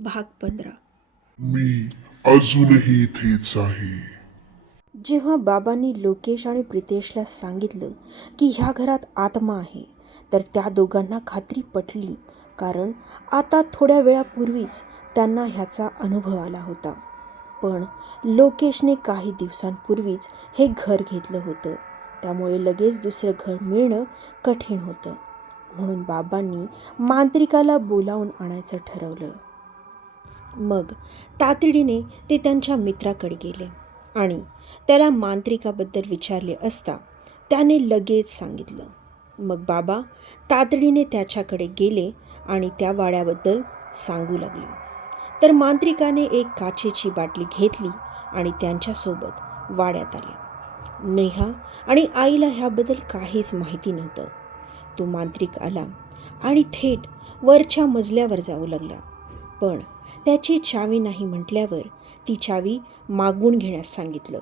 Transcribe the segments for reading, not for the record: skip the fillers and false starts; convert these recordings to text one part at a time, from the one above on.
भाग 15. मी अजूनही इथेच आहे. जेव्हा बाबांनी लोकेश आणि प्रितेशला सांगितलं की ह्या घरात आत्मा आहे, तर त्या दोघांना खात्री पटली, कारण आता थोड्या वेळापूर्वीच त्यांना ह्याचा अनुभव आला होता. पण लोकेशने काही दिवसांपूर्वीच हे घर घेतलं होतं, त्यामुळे लगेच दुसरं घर मिळणं कठीण होतं. म्हणून बाबांनी मांत्रिकाला बोलावून आणायचं ठरवलं. मग तातडीने ते त्यांच्या मित्राकडे गेले आणि त्याला मांत्रिकाबद्दल विचारले असता त्याने लगेच सांगितलं. मग बाबा तातडीने त्याच्याकडे गेले आणि त्या वाड्याबद्दल सांगू लागले. तर मांत्रिकाने एक काचेची बाटली घेतली आणि त्यांच्यासोबत वाड्यात आले. नेहा आणि आईला ह्याबद्दल काहीच माहिती नव्हतं. तो मांत्रिक आला आणि थेट वरच्या मजल्यावर जाऊ लागला. पण त्याची चावी नाही म्हटल्यावर ती चावी मागून घेण्यास सांगितलं.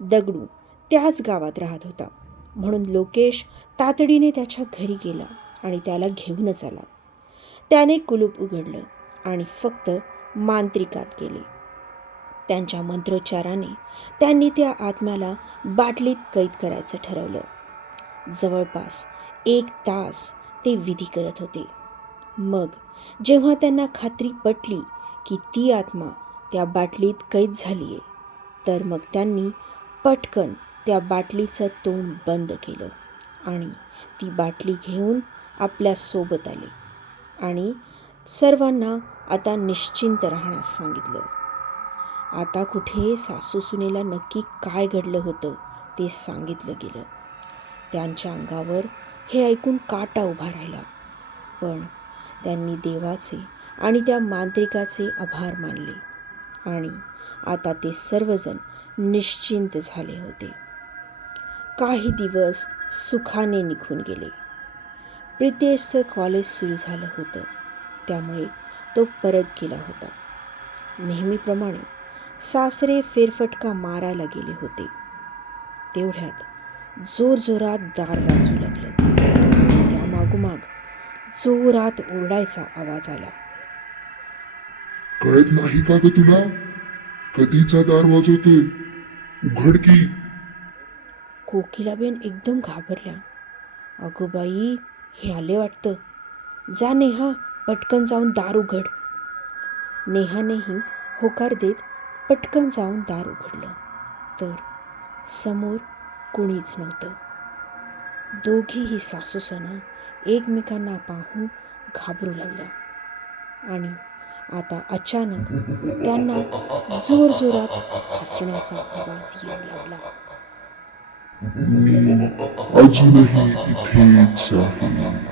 दगडू त्याच गावात राहत होता, म्हणून लोकेश तातडीने त्याच्या घरी गेला आणि त्याला घेऊनच आला. त्याने कुलूप उघडलं आणि फक्त मांत्रिकात गेले. त्यांच्या मंत्रोच्चाराने त्यांनी त्या आत्म्याला बाटलीत कैद करायचं ठरवलं. जवळपास 1 तास ते विधी करत होते. मग जेव्हा त्यांना खात्री पटली की ती आत्मा त्या बाटलीत कैद झाली आहे, तर मग त्यांनी पटकन त्या बाटलीचं तोंड बंद केलं आणि ती बाटली घेऊन आपल्यासोबत आले आणि सर्वांना आता निश्चिंत राहण्यास सांगितलं. आता कुठे सासू सुनेला नक्की काय घडलं होतं ते सांगितलं गेलं. त्यांच्या अंगावर हे ऐकून काटा उभा राहिला, पण त्यांनी देवाचे आणि त्या मांत्रिकाचे आभार मानले आणि आता ते सर्वजण निश्चिंत झाले होते. काही दिवस सुखाने निघून गेले. प्रितेशचं कॉलेज सुरू झालं होतं, त्यामुळे तो परत गेला होता. नेहमीप्रमाणे सासरे फेरफटका मारायला गेले होते. तेवढ्यात जोरजोरात दार वाजू लागलं. त्यामागोमाग जोरात ओरडायचा आवाज आला. कळत नाही का ग तुला? कधीचा दार वाजवतोय? उघड की. कोकिलाबेन एकदम घाबरल्या. अगं बाई, हे आले वाटतं. जा नेहा, पटकन जाऊन दार उघड. नेहानेही होकार देत पटकन जाऊन दार उघडलं, तर समोर कुणीच नव्हतं. दोघीही सासूसुना एकमेकांना पाहून घाबरू लागल्या आणि आता अचानक त्यांना जोरजोरात हसण्याचा आवाज येऊ लागला. मी अजूनही इथेच आहे.